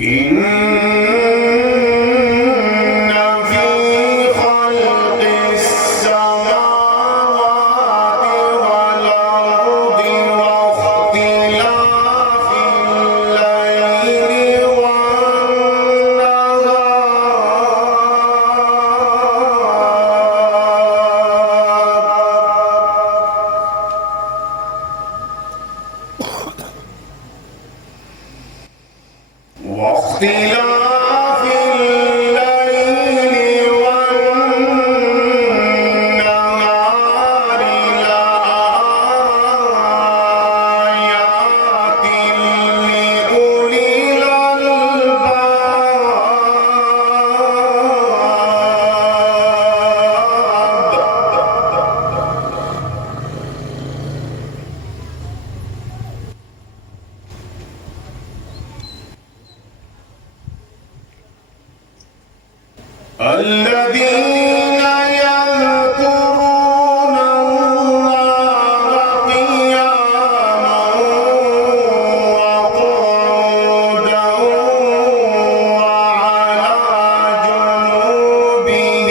إن في خلق السماوات والأرض واختلاف الليل واختلاف الليل والنهار لآيات لأولي الذين يذكرون الله قياما وقعودا وعلى جنوبهم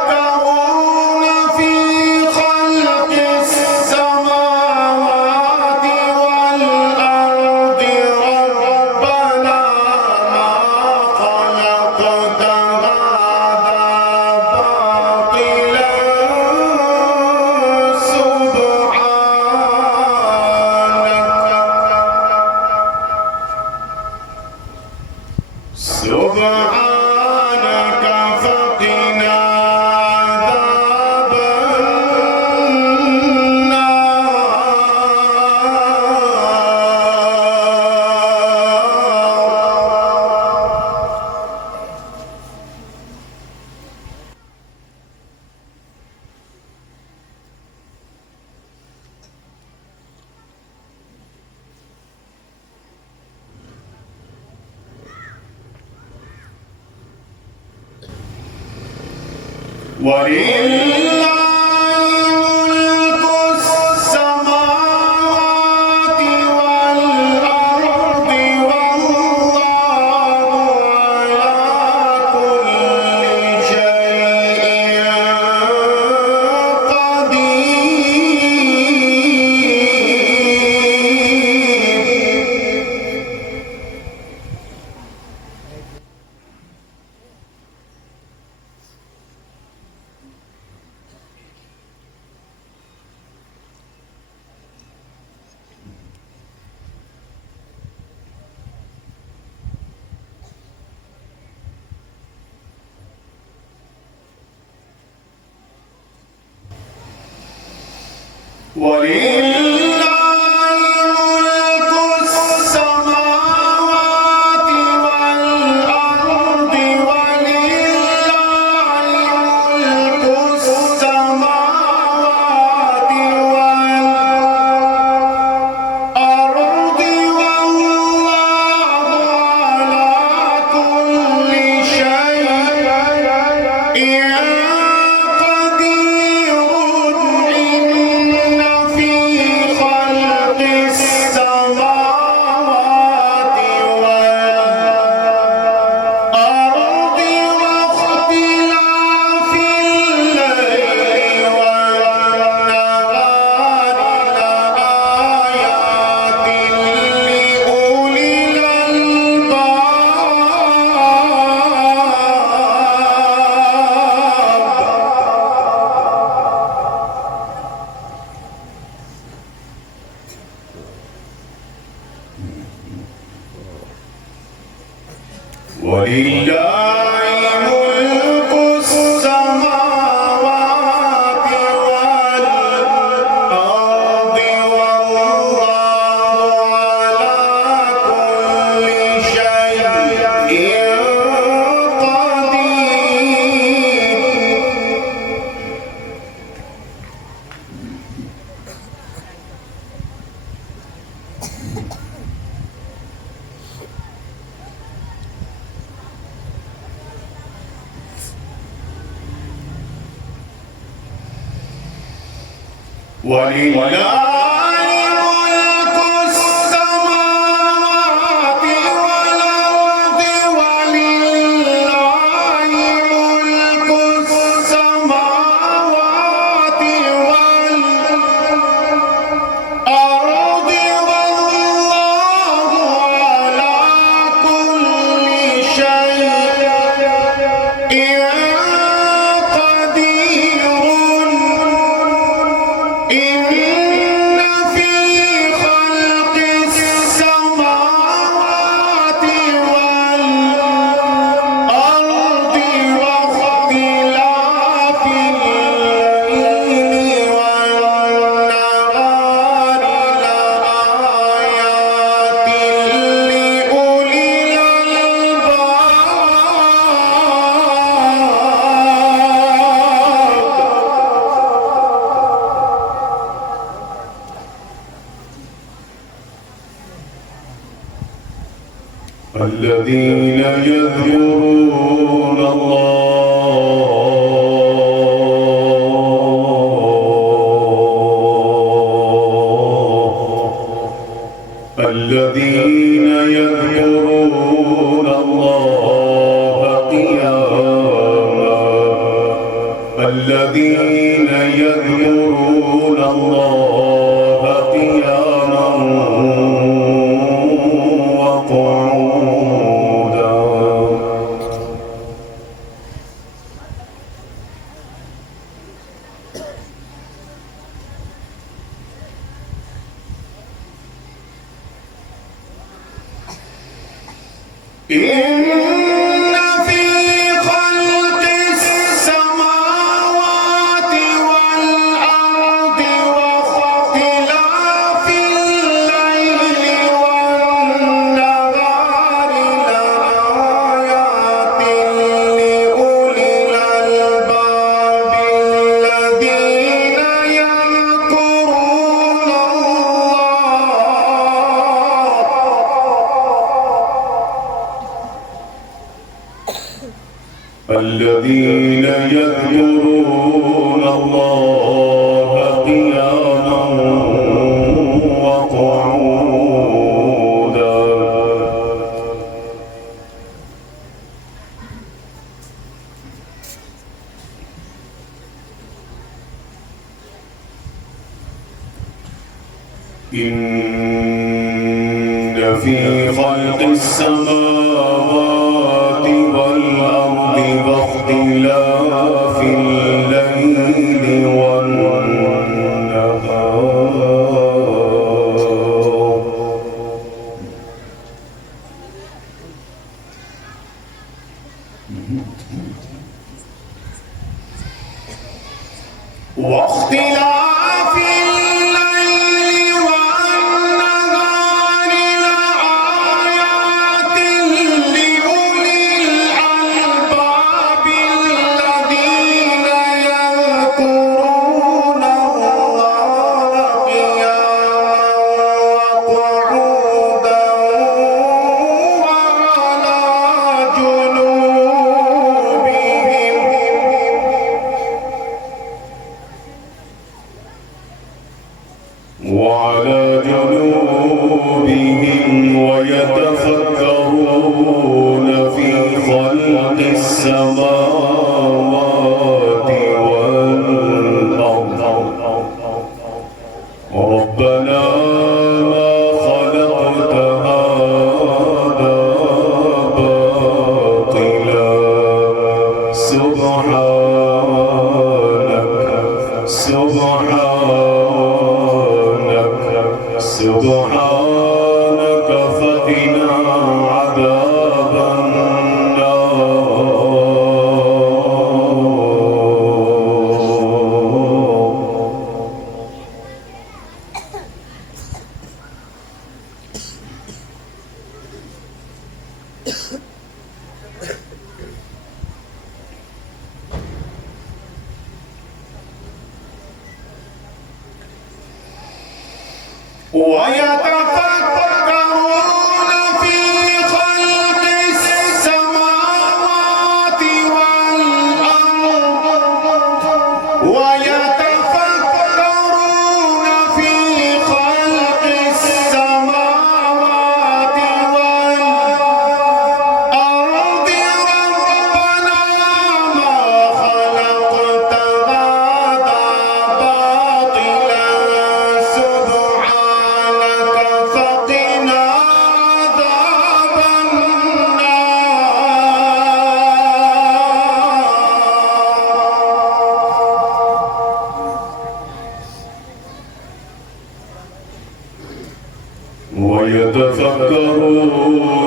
ويتفكرون في خلق السماوات والأرض ربنا ما خلقت هذا باطلا سبحانك فقنا عذاب ولله ملك السماوات والأرض والله على كل شيء ولله ملك السماوات والأرض ولله ملك السماوات والأرض والله على كل شيء ولله ملك السماوات والأرض والله على كل شيء قدير الذين يذكرون الذين يذكرون الله قياما الذين يذكرون الله قياما وقعودا إن في خلق السماوات والأرض واختلاف الليل والنهار لآيات لأولي الألباب الذين يذكرون الله قياما وقعودا إن في خلق السماوات والأرض واختلاف الليل والنهار واختلاف الليل والنهار لآيات لأولي الألباب الذين يذكرون الله قياما وقعودا وعلى جنوبهم ويتفكرون في خلق السماوات والأرض ربنا ما خلقت هذا باطلا سبحانك فقنا عذاب ويتفكرون في ويتفكرون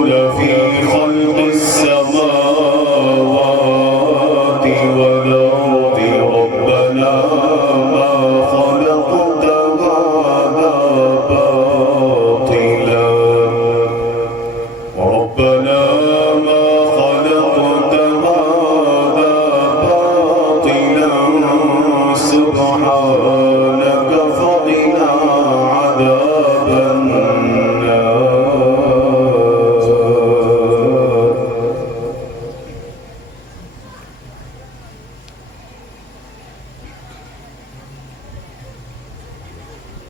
في خلق السماوات